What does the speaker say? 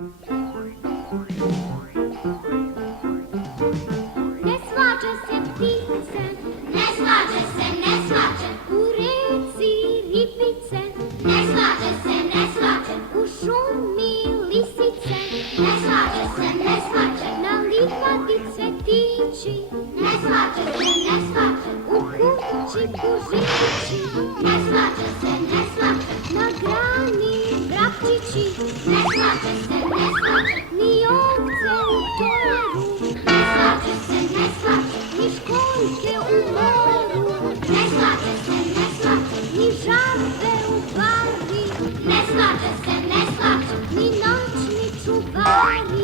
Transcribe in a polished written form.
Ne slače se ptice, Ne slaže se, ne slaže, u reci ribice, ne slaže se, ne slaže, u šumi lisice, ne slaže se, ne slaže, na livadi cvetići, ne slaže se, ne slaže, u kući pužići, ne slaže se, ne slaže, na grani vrapčići, ne slaže se, ne slaže, ni ovce u toru, ne slaže se, ne slaže, ni školjke u moru, ne slaže se, ne slaže, ni žabe u bari, ne slaže se, ne slaže, ni noćni čuvari.